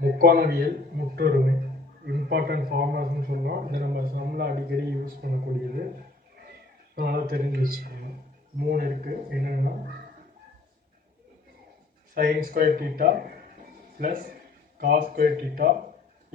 முக்கோணவியல் முற்றொருமை இம்பார்ட்டன்ட் ஃபார்முலாஸ்னு சொன்னோம். இதை நம்ம சம்மில் அடிக்கடி யூஸ் பண்ணக்கூடியது, அதனால் தெரிஞ்சு வச்சுக்கோங்க. 3 இருக்குது. என்னென்னா sin square theta plus cos square theta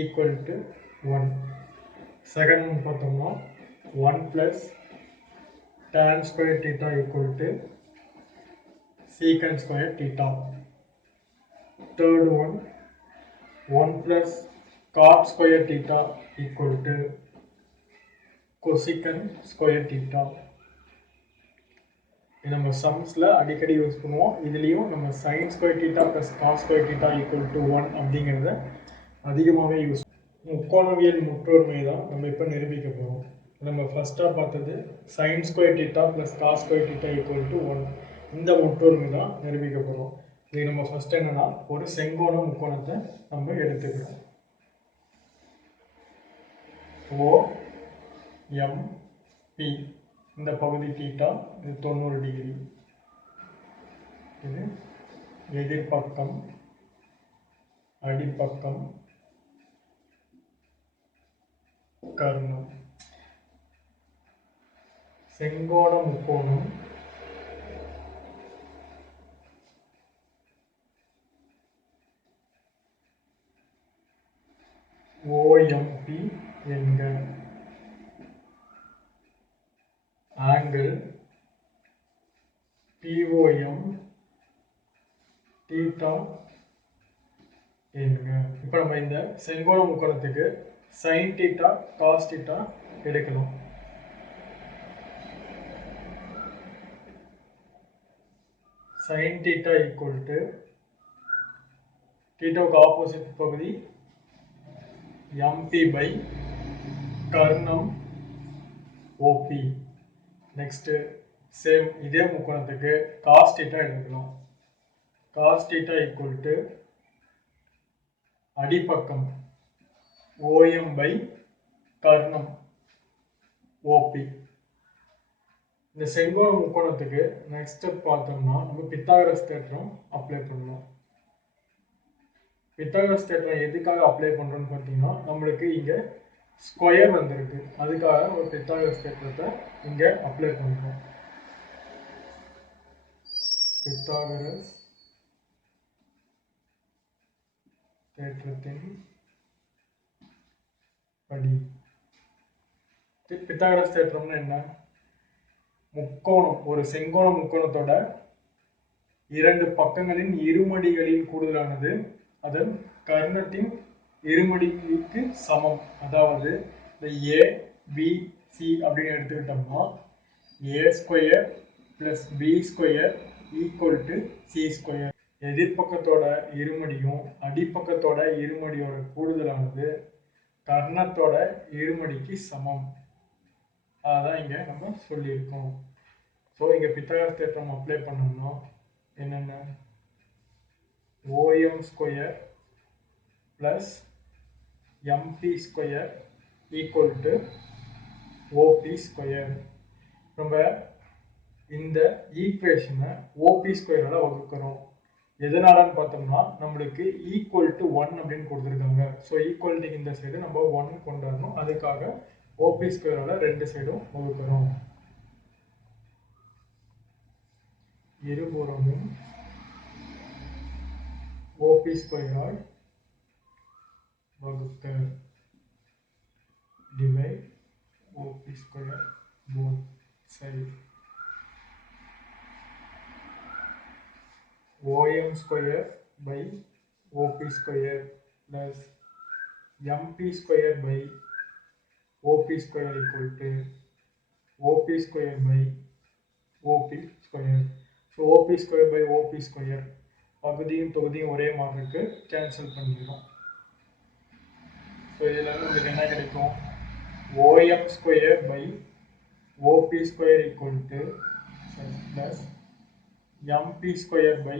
equal to 1. Second one பார்த்தோம்னா 1 plus tan square theta equal to secant square theta. Third one 1 plus cot square theta equal to cosecant square theta. இது நம்ம சம்ஸ்ல அடிக்கடி use பண்ணுவோம். இதுலயும் நம்ம sin square theta plus cos square theta equal to 1 அப்படிங்கறத அதிகமாவே use. முக்கோணவியல் முற்றொருமை தான் நம்ம இப்ப நிரூபிக்க போறோம். நம்ம ஃபர்ஸ்டா பார்த்தது sin square theta plus cos square theta equal to 1. இந்த முற்றொருமை தான் நிரூபிக்க போறோம். இது நம்ம ஃபர்ஸ்ட் என்னன்னா ஒரு செங்கோண முக்கோணத்தை நம்ம எடுத்துக்கிறோம். OMP இந்த பகுதி தீட்டா, இது 90 டிகிரி. இது எதிர்பக்கம், அடிப்பக்கம், கர்ணம். செங்கோண முக்கோணம் OMP என்க. ஆங்கிள் POM தீட்டா என்க. இப்போ நம்ம இந்த செங்கோண முக்கோணத்துக்கு sin தீட்டா cos தீட்டா எடுக்கலாம். sin தீட்டா ஈக்குவல் டு தீட்டாவுக்கு ஆப்போசிட் பகுதி MP by கர்ணம் OP. நெக்ஸ்ட் சேம் இதே முக்கோணத்துக்கு cos θ எடுக்கலாம். cos θ ஈக்குவல் டு அடிப்பக்கம் OM by கர்ணம் OP. இந்த செங்கோண முக்கோணத்துக்கு நெக்ஸ்ட் ஸ்டெப் பார்த்தோம்னா நம்ம பித்தாகரஸ் தேற்றம் அப்ளை பண்ணலாம். பித்தாகரஸ் தேற்றம் எதுக்காக அப்ளை பண்றோம்னு பார்த்தீங்கன்னா நம்மளுக்கு இங்க ஸ்கொயர் வந்திருக்கு, அதுக்காக ஒரு பித்தாகரஸ் தேற்றத்தை இங்க அப்ளை பண்றோம். பித்தாகரஸ் தேற்றத்தின் படி. பித்தாகரஸ் தேற்றம்னா என்ன? முக்கோணம், ஒரு செங்கோண முக்கோணத்தோட இரண்டு பக்கங்களின் இருமடிகளின் கூடுதலானது அதன் கர்ணத்தின் இருமடிக்கு சமம். அதாவது இந்த ஏ பி சி அப்படின்னு எடுத்துக்கிட்டோம்னா A square plus B square equal to C square. எதிர்பக்கத்தோட இருமடியும் அடிப்பக்கத்தோட இருமடியோட கூடுதலானது கர்ணத்தோட இருமடிக்கு சமம். அதான் இங்க நம்ம சொல்லியிருக்கோம். ஸோ இங்க பித்தாகரஸ் தேற்றம் அப்ளை பண்ணோம்னா என்னென்ன, OM square plus MP square equal to OP square. நம்ம இந்த ஈக்குவேஷனை OP ஸ்கொயரால வகுக்கிறோம். எதனாலன்னு பார்த்தோம்னா நம்மளுக்கு ஈக்குவல் டு 1 அப்படின்னு கொடுத்துருக்காங்க. ஸோ ஈக்குவல்ட்டிக்கு இந்த சைடு நம்ம 1 கொண்டு வரணும், அதுக்காக OP ஸ்கொயரால ரெண்டு சைடும் வகுக்கிறோம். இருபுறமும் OP ஸ்கொயரால் வகுக்க. Divide OP square both side. OM square by OP square plus MP square by OP square equal to OP square by OP square. So OP square by OP square பகுதியும் தொகுதியும் ஒரே மாதிரி இருக்கு, கேன்சல் பண்ணிடுறோம். So இதில் நம்மளுக்கு என்ன கிடைக்கும், OM square by OP square equal to plus MP square by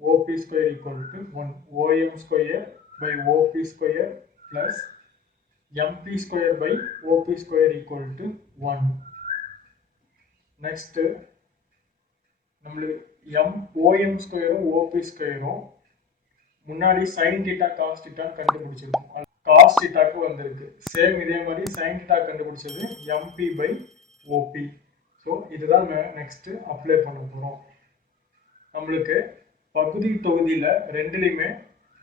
OP square equal to 1. OM square by OP square plus MP square by OP square equal to 1. Next நம்மளுக்கு OM ஸ்கொயரும் OP ஸ்கொயரும் முன்னாடி sin theta cos theta கண்டுபிடிச்சிருக்கோம். cos thetaக்கு வந்திருக்கு. Same இதே மாதிரி sin theta கண்டுபிடிச்சது mp by op. So இதுதான் நெக்ஸ்ட் அப்ளை பண்ண போறோம். நம்மளுக்கு பகுதி தொகுதியில ரெண்டுலையுமே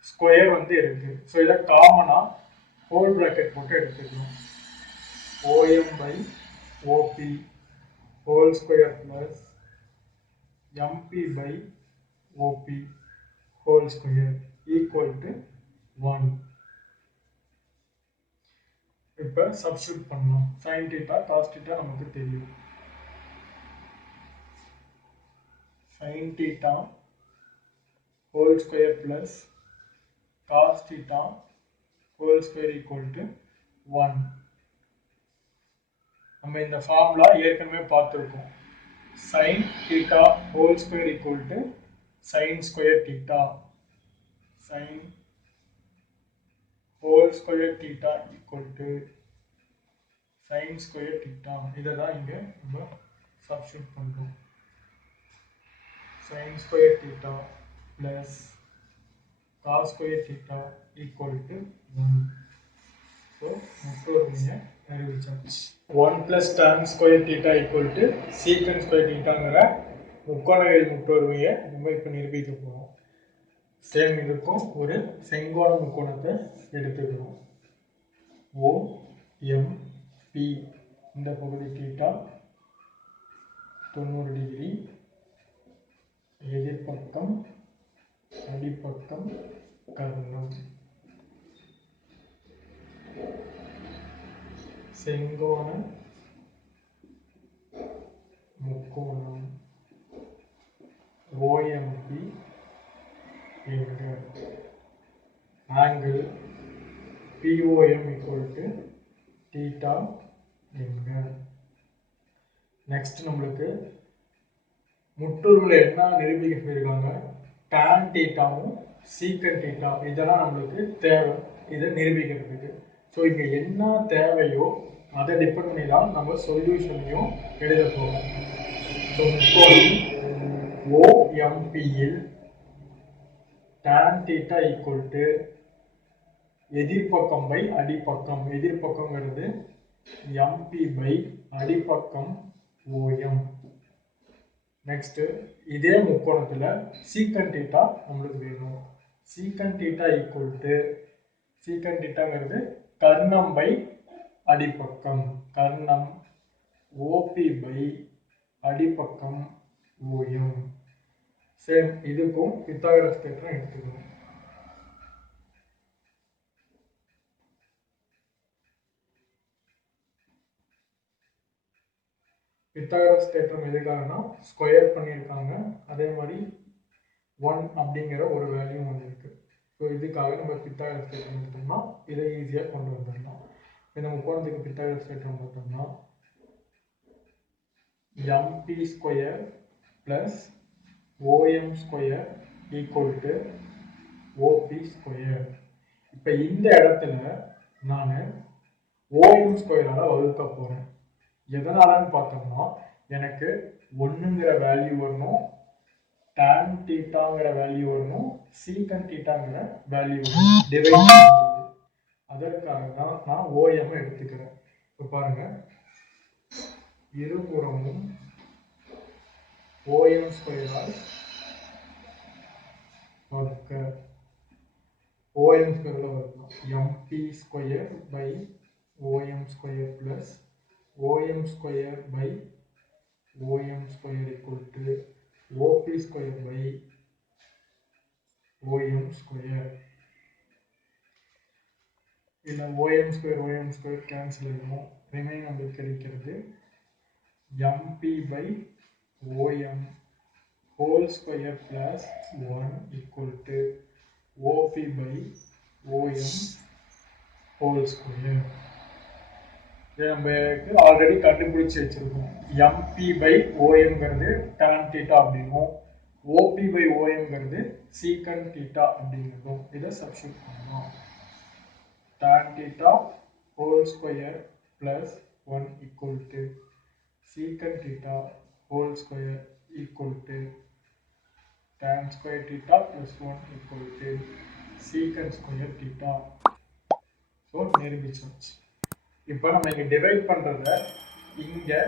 ஸ்கொயர் வந்து இருக்கு. ஸோ இதை காமனா ஹோல் பிராக்கெட் போட்டு எடுத்துக்கணும். OM by OP whole square plus MP by OP whole square equal to 1. இப்போ சப்ஸ்டிட்யூட் பண்ணலாம். sin theta cos theta நமக்கு தெரியும். sin theta whole square plus cos theta whole square equal to 1. நம்ம இந்த formula ஏற்கனவே பார்த்துருக்கோம். sin theta whole square equal to sin square theta. sin whole square theta equal to sin square theta. இதை தான் இங்கே நம்ம சப்ஸ்டிட்யூட் பண்ணுறோம். sin square theta plus cos square theta equal to 1. So, முற்றொருமையை நிரூபிச்சாச்சு. 1 plus tan square theta equal to secant square thetaங்கிற முக்கோணவியல் முற்றொருமையை நம்ம இப்போ நிரூபிக்க போகிறோம். சேம் இதுக்கும் ஒரு செங்கோண முக்கோணத்தை எடுத்துக்கிறோம். OMP இந்த பகுதி தீட்டா 90 டிகிரி, எதிர்பக்கம் அடிப்பக்கம் கர்ணம். செங்கோண முக்கோணம் OMP என்க angle POM equal to theta என்க. நெக்ஸ்ட் நம்மளுக்கு முற்றொருமையில் என்ன நிரூபிக்க போயிருக்காங்க, tan தீட்டாவும் சீக்கன் தீட்டா இதெல்லாம் நம்மளுக்கு தேவை இதை நிரூபிக்கிறதுக்கு. ஸோ இங்கே என்ன தேவையோ அதை டிபெண்ட் பண்ணி தான் நம்ம சொல்யூஷனையும் எழுத போகிறோம். ஸோ முக்கோணம் OMPயில் tan theta equal to எதிர்பக்கம் பை அடிப்பக்கம், எதிர்பக்கம்ங்கிறது MP பை அடிப்பக்கம் OM. நெக்ஸ்ட் இதே முக்கோணத்தில் சீக்கன் தீட்டா நம்மளுக்கு வேணும். சீக்கன் தீட்டா ஈக்குவல் டு சீக்கன் தீட்டாங்கிறது கர்ணம் பை அடிப்பக்கம், கர்ணம் OP பை அடிப்பக்கம் OM. சேம் இதுக்கும் பித்தாகரஸ் தேற்றம் எடுத்துக்கணும். பித்தாகரஸ் தேற்றம் எதுக்காகனா ஸ்கொயர் பண்ணியிருக்காங்க, அதே மாதிரி 1 அப்படிங்கிற ஒரு வேல்யூ ஒன்று இருக்கு. ஸோ இதுக்காக நம்ம பித்தாகரஸ் தேற்றம் எடுத்தோம்னா இதை ஈஸியாக கொண்டு வந்துடலாம். இந்த முக்கோணத்துக்கு பித்தாகரஸ் தேற்றம் பார்த்தோம்னா MP square plus OM square equal to OP square. இப்போ இந்த இடத்துல நான் OM ஸ்கொயரால் வகுக்க போகிறேன். எதனாலன்னு பார்த்தோம்னா எனக்கு 1ங்கிற வேல்யூ வரணும், tan தீட்டாங்கிற வேல்யூ வரணும், சீக்கன் தீட்டாங்கிற வேல்யூ வரணும், டிவைட் பண்ணுறது. அதற்காக தான் நான் OM எடுத்துக்கிறேன். இப்போ பாருங்க, இருபுறமும் OM ஸ்கொயரால் வகுக்க. OM ஸ்கொயரில் வகுக்கலாம். MP square by OM square plus OM square by OM square equal to OP square by OM square. இதில் OM square cancel ஆகும். ரிமைன் நம்மளுக்கு கிடைக்கிறது MP by OM whole square plus 1 equal to OP by OM whole square. இதை நம்ம already கண்டுபிடிச்சி வச்சிருக்கோம். MP by OMங்கிறது tan theta அப்படிங்கும், OP by OMங்கிறது secant theta அப்படிங்கிறதும். இதை சப்ஸ்டிட்யூட் பண்ணலாம். tan theta whole square plus 1 equal to secant theta whole square equal to tan square theta plus 1 equal to சீக்கன் square theta. So நிரூபிச்சாச்சு. இப்போ நம்ம இங்கே divide பண்ணுறத இங்கே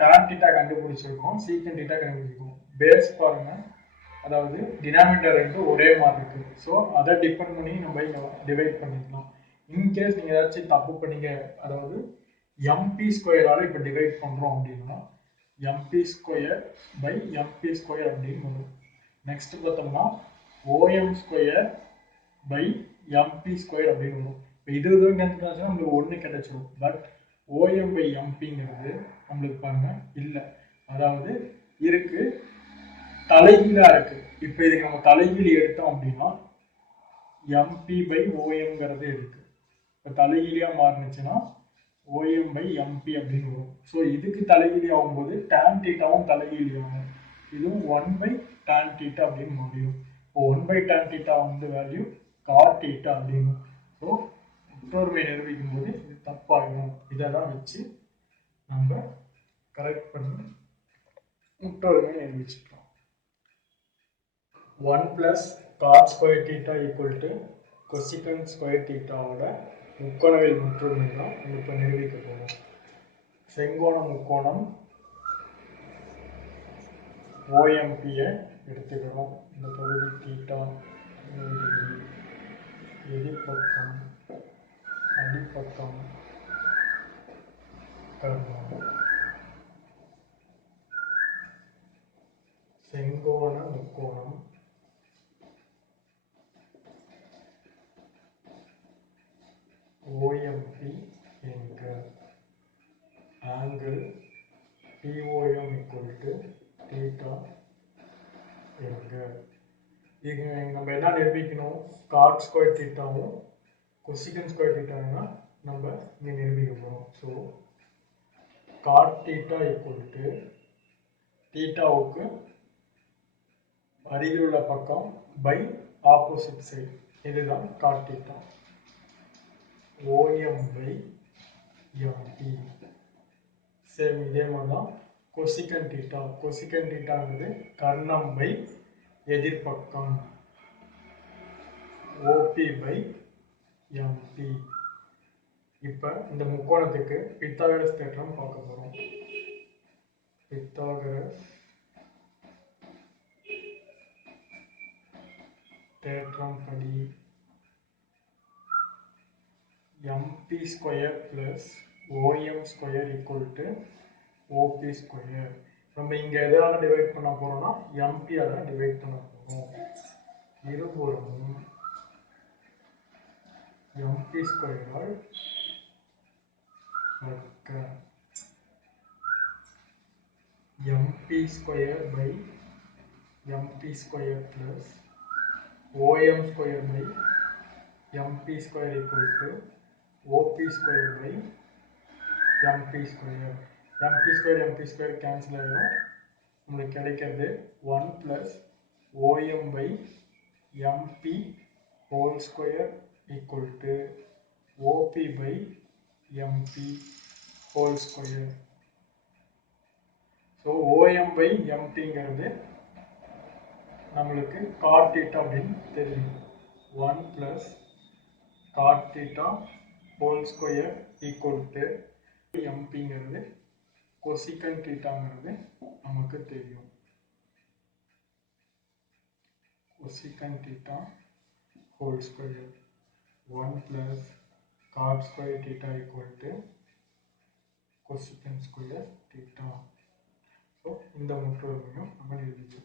tan தீட்டா கண்டுபிடிச்சிருக்கோம், சீக்கன் தீட்டா கண்டுபிடிச்சிருக்கோம். பேஸ் பாருங்க, அதாவது டினாமினேட்டர் ரெண்டும் ஒரே மாதிரி இருக்கு. ஸோ அதை டிபெண்ட் பண்ணி நம்ம இங்கே டிவைட் பண்ணிக்கலாம். இன்கேஸ் நீங்கள் ஏதாச்சும் தப்பு பண்ணீங்க, அதாவது எம்பி ஸ்கொயரால் இப்போ டிவைட் பண்ணுறோம் அப்படின்னா MP square by MP square அப்படின்னு வரும். நெக்ஸ்ட் பார்த்தோம்னா OM square by MP square அப்படின்னு வரும். இப்போ இது கேன்சல் நம்மளுக்கு ஒன்று கிடைச்சிடும். பட் ஓஎம் பை எம்பிங்கிறது நம்மளுக்கு பாருங்க இல்லை, அதாவது இருக்கு, தலைகீழா இருக்கு. இப்போ இதுக்கு நம்ம தலைகீழ் எடுத்தோம் அப்படின்னா எம்பி பை ஓஎம்ங்கிறது இருக்கு. இப்போ தலைகீழியா மாறினுச்சுன்னா ஓஎம் பை எம்பி அப்படின்னு வரும். ஸோ இதுக்கு தலைகீழி ஆகும்போது டேன் தீட்டாவும் தலைகீழி ஆகும். இதுவும் 1 பை டேன் தீட்டா அப்படின்னு மாறிடும். இப்போ 1 பை டேன் தீட்டா வந்து வேல்யூ காட் தீட்டா அப்படின்னு. ஸோ முற்றொருமை நிரூபிக்கும் போது இது தப்பாகும். இதெல்லாம் வச்சு நம்ம கரெக்ட் பண்ணி முற்றொருமை நிரூபிச்சுக்கலாம். 1 plus cot square theta equal to cosecant square theta ஓட முக்கோணவியல் முற்றொருமை தான் இப்போ நிரூபிக்க போகிறோம். செங்கோண முக்கோணம் ஓஎம்பியை எடுத்துக்கிறோம். இந்த பகுதி தீட்டா, எதிர்பக்கம், அடிப்பக்கம், கர்மம். செங்கோண முக்கோணம் OMP என்க angle POM equal to theta என்க. இது நம்ம என்ன நிரூபிக்கணும்? காட் ஸ்கொயர் தீட்டாவும் கொசிகன் ஸ்கொயர் தீட்டானா நம்ம இங்கே நிரூபிக்க போகிறோம். So cot theta equal to தீட்டாவுக்கு அருகில் உள்ள பக்கம் பை ஆப்போசிட் சைடு, இதுதான் cot theta. OM by MP. Same இதே மாதிரி தான் கொசிகன் தீட்டா. கொசிகன் தீட்டாங்கிறது கர்ணம் பை எதிர்பக்கம், ஓபி பை எம்பி. இப்போ இந்த முக்கோணத்துக்கு பித்தாகரஸ் தேற்றம் பார்க்க போகிறோம். பித்தாகரஸ் தேற்றம் படி MP square plus OM square equal to OP square. நம்ம இங்கே எதால டிவைட் பண்ண போகிறோம்னா எம்பியால் டிவைட் பண்ண போகிறோம். இருபுறமும் எம்பி ஸ்கொயரால் வகுக்க. MP square by MP square plus OM square by MP square equal to OP square by MP square. MP square cancel ஆகிடும். நம்மளுக்கு கிடைக்கிறது 1 plus OM by MP whole square equal to OP by MP whole square. So OM by MPங்கிறது நம்மளுக்கு cot theta அப்படின்னு தெரியும். 1 plus cot theta whole square equal to MPங்கிறது கொசிகன் தீட்டாங்கிறது நமக்கு தெரியும். Cosecant theta whole square 1 plus cot square theta equal to cosecant square theta. So இந்த முற்றொருமையும் நம்ம எழுதிச்சு.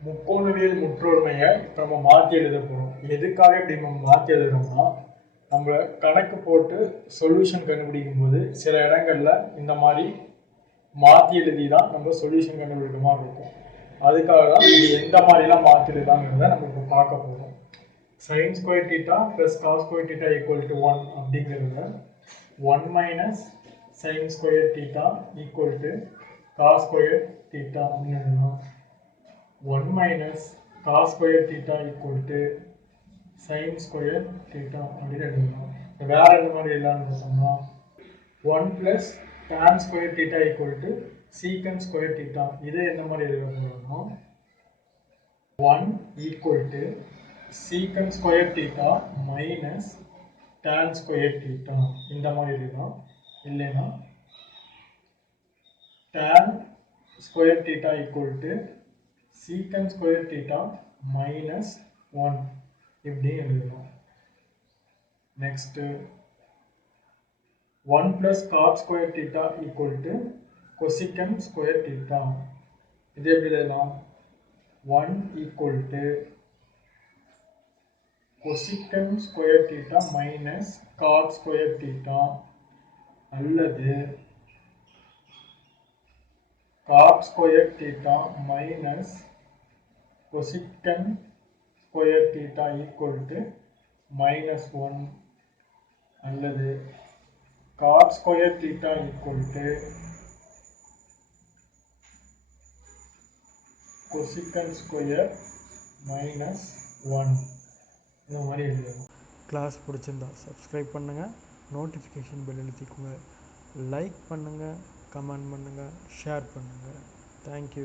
முக்கோணவியல் முற்றொருமையை இப்போ நம்ம மாற்றி எழுத போகிறோம். எதுக்காக இப்படி நம்ம மாற்றி எழுதுறோம்னா, நம்ம கணக்கு போட்டு சொல்யூஷன் கண்டுபிடிக்கும் போது சில இடங்கள்ல இந்த மாதிரி மாற்றி எழுதி தான் நம்ம சொல்யூஷன் கண்டுபிடிக்கிற மாதிரி இருக்கும். அதுக்காக தான் இது எந்த மாதிரிலாம் மாற்றி எழுதாங்கிறத நம்ம இப்போ பார்க்க போகிறோம். Sine square theta plus cos square theta equal to 1 அப்படிங்கிறத 1 minus sine square theta equal to cos square theta அப்படின்னு எழுதலாம். 1 minus cos square theta equal to sine square theta அப்படின்னு எழுதலாம். வேற எந்த மாதிரி எழுதலாம்னு பார்த்தோம்னா 1 plus tan square theta equal to secant square theta. இதை எந்த மாதிரி எழுத போறோம்னா 1 equal to சீக்கன் square theta minus tan square theta இந்த மாதிரி எழுதலாம். இல்லைன்னா tan square theta equal to சீக்கன் ஸ்கொயர் தீட்டா மைனஸ் 1 இப்படி எழுதலாம். Next 1 plus cot square theta equal to cosecant square theta. இது எப்படி எழுதலாம்? 1 equal to cosecant square theta minus cot square theta அல்லது cot square theta minus cosecant square theta equal to minus 1 அல்லது cot square theta equal to cosecant square minus 1 இந்த மாதிரி எழுதணும். Class பிடிச்சிருந்தா subscribe பண்ணுங்கள், நோட்டிஃபிகேஷன் பெல் அழுத்திக்கோங்க, லைக் பண்ணுங்கள், comment பண்ணுங்கள், share பண்ணுங்கள். தேங்க்யூ.